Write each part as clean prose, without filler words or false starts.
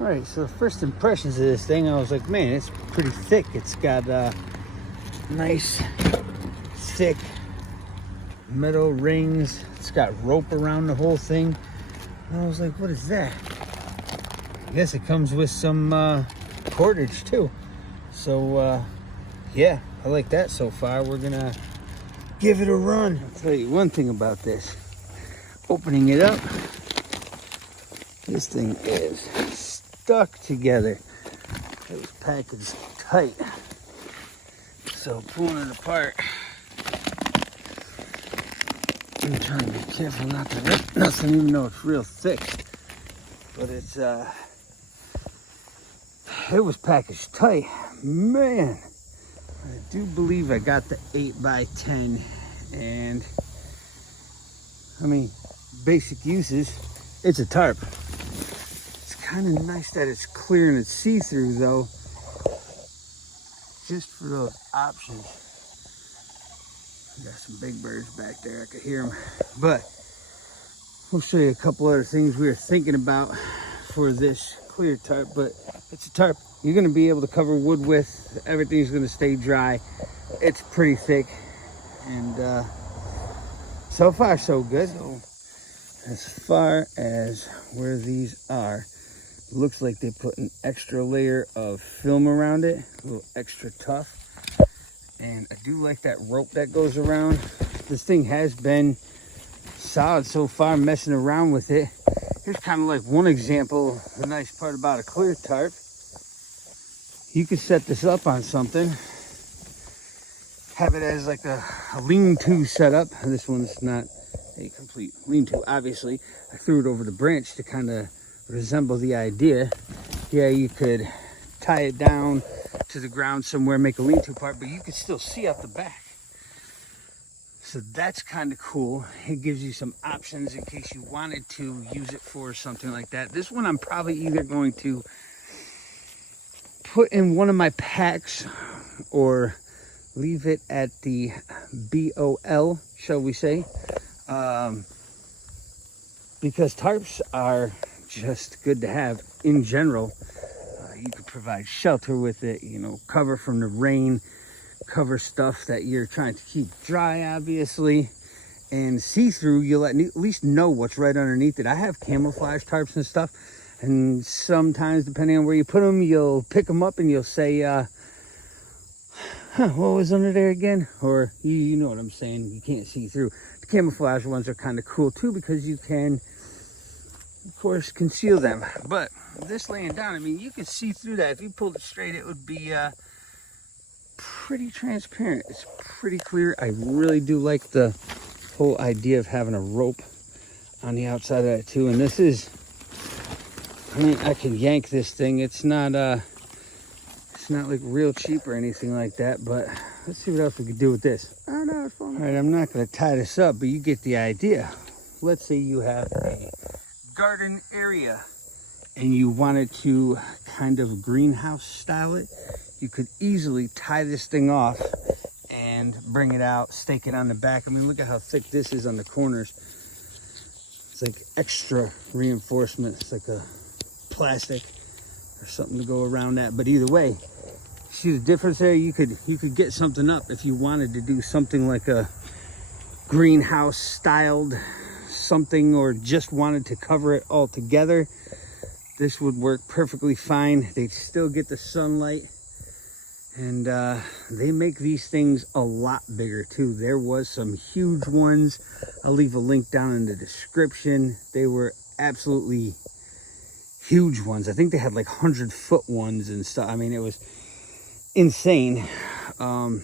All right, so first impressions of this thing, I was like, man, it's pretty thick. It's got nice, thick metal rings. It's got rope around the whole thing. And I was like, what is that? I guess it comes with some cordage too. So yeah, I like that so far. We're gonna give it a run. I'll tell you one thing about this. Opening it up, this thing is stuck together. It was packaged tight. So pulling it apart, I'm trying to be careful not to rip nothing, even though it's real thick. But it's it was packaged tight. Man, I do believe I got the 8x10, and I mean, basic uses, it's a tarp. It's kind of nice that it's clear and it's see-through though, just for those options. Got some big birds back there, I could hear them. But we'll show you a couple other things we were thinking about for this clear tarp. But it's a tarp you're going to be able to cover wood with. Everything's going to stay dry. It's pretty thick, and so far so good. So as far as where these are, looks like they put an extra layer of film around it, a little extra tough. And I do like that rope that goes around. This thing has been solid so far, messing around with it. Here's kind of like one example. The nice part about a clear tarp, you could set this up on something, have it as like a lean-to setup. This one's not a complete lean-to, obviously. I threw it over the branch to kind of resemble the idea. Yeah, you could tie it down to the ground somewhere, make a lean-to part, but you could still see out the back. So that's kind of cool. It gives you some options in case you wanted to use it for something like that. This one I'm probably either going to put in one of my packs or leave it at the BOL, shall we say, because tarps are just good to have in general. You could provide shelter with it, you know, cover from the rain, cover stuff that you're trying to keep dry, obviously, and see-through. You'll at least know what's right underneath it. I have camouflage tarps and stuff, and sometimes, depending on where you put them, you'll pick them up and you'll say, what was under there again? Or you know what I'm saying, you can't see through. The camouflage ones are kind of cool too, because you can, of course, conceal them. But this laying down, I mean, you can see through that. If you pulled it straight, it would be pretty transparent. It's pretty clear. I really do like the whole idea of having a rope on the outside of that too. And this is, I mean, I can yank this thing. It's not like real cheap or anything like that, but let's see what else we could do with this. Oh no, it's falling. All right, I'm not going to tie this up, but you get the idea. Let's say you have a garden area and you wanted to kind of greenhouse style it. You could easily tie this thing off and bring it out, stake it on the back. I mean, look at how thick this is on the corners. It's like extra reinforcement. It's like a plastic or something to go around that. But either way, see the difference there? You could get something up if you wanted to do something like a greenhouse styled something, or just wanted to cover it all together. This would work perfectly fine. They'd still get the sunlight. And they make these things a lot bigger too. There was some huge ones. I'll leave a link down in the description. They were absolutely huge ones. I think they had like 100-foot ones and stuff. I mean, it was insane. But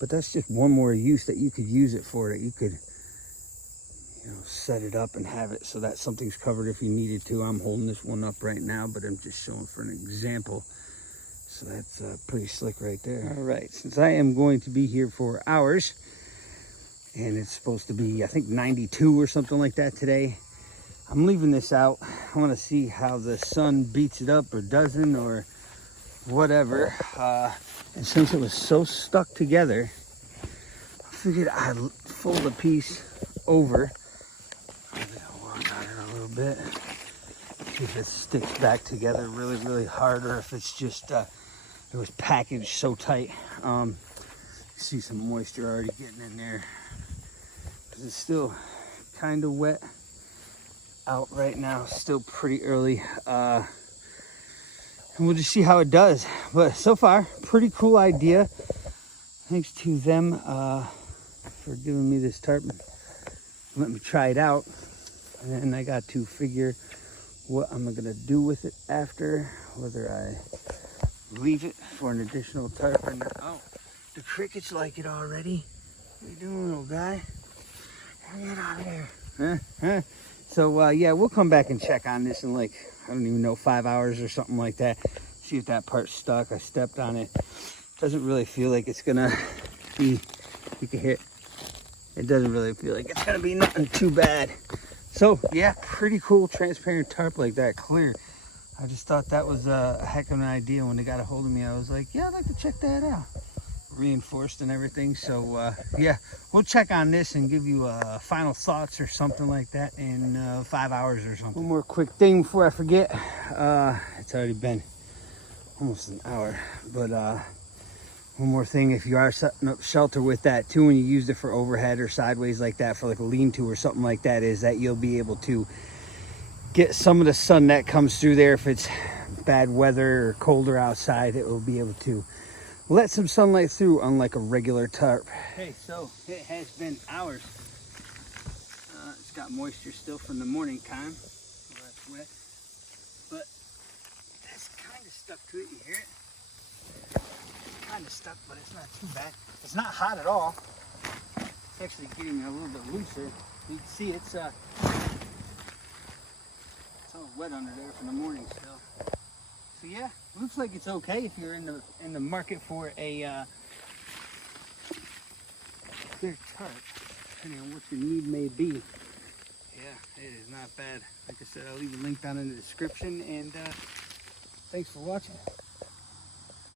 that's just one more use that you could use it for. That you could, you know, set it up and have it so that something's covered if you needed to. I'm holding this one up right now, but I'm just showing for an example. So that's pretty slick right there. All right, since I am going to be here for hours, and it's supposed to be, I think, 92 or something like that today, I'm leaving this out. I want to see how the sun beats it up or doesn't or whatever. And since it was so stuck together, I figured I'd fold a piece over. I'm gonna work on it a little bit. see if it sticks back together really, really hard, or if it's just it was packaged so tight. See some moisture already getting in there because it's still kind of wet out right now. Still pretty early, and we'll just see how it does. But so far, pretty cool idea. Thanks to them for giving me this tarp and let me try it out. And I got to figure what I'm gonna do with it after, whether I leave it for an additional tarp or not. Oh, the crickets like it already. What are you doing, little guy? Get out of there. So yeah, we'll come back and check on this in, like, I don't even know, 5 hours or something like that. See if that part's stuck. I stepped on it. Doesn't really feel like it's gonna be, you can hear it doesn't really feel like it's gonna be nothing too bad. So yeah, pretty cool transparent tarp like that, clear. I just thought that was a heck of an idea. When they got a hold of me, I was like, yeah, I'd like to check that out. Reinforced and everything. So yeah, we'll check on this and give you final thoughts or something like that in 5 hours or something. One more quick thing before I forget. It's already been almost an hour, but one more thing, if you are setting up shelter with that too, and you used it for overhead or sideways like that for like a lean-to or something like that, is that you'll be able to get some of the sun that comes through there. If it's bad weather or colder outside, it will be able to let some sunlight through, unlike a regular tarp. Okay, so it has been hours. It's got moisture still from the morning time, so that's wet, but that's kind of stuck to it. You hear it? Kind of stuck, but it's not too bad. It's not hot at all. It's actually getting a little bit looser. You can see it's all wet under there from the morning still. So yeah, looks like it's okay if you're in the market for a clear tarp, depending on what your need may be. Yeah, it is not bad. Like I said, I'll leave a link down in the description, and thanks for watching.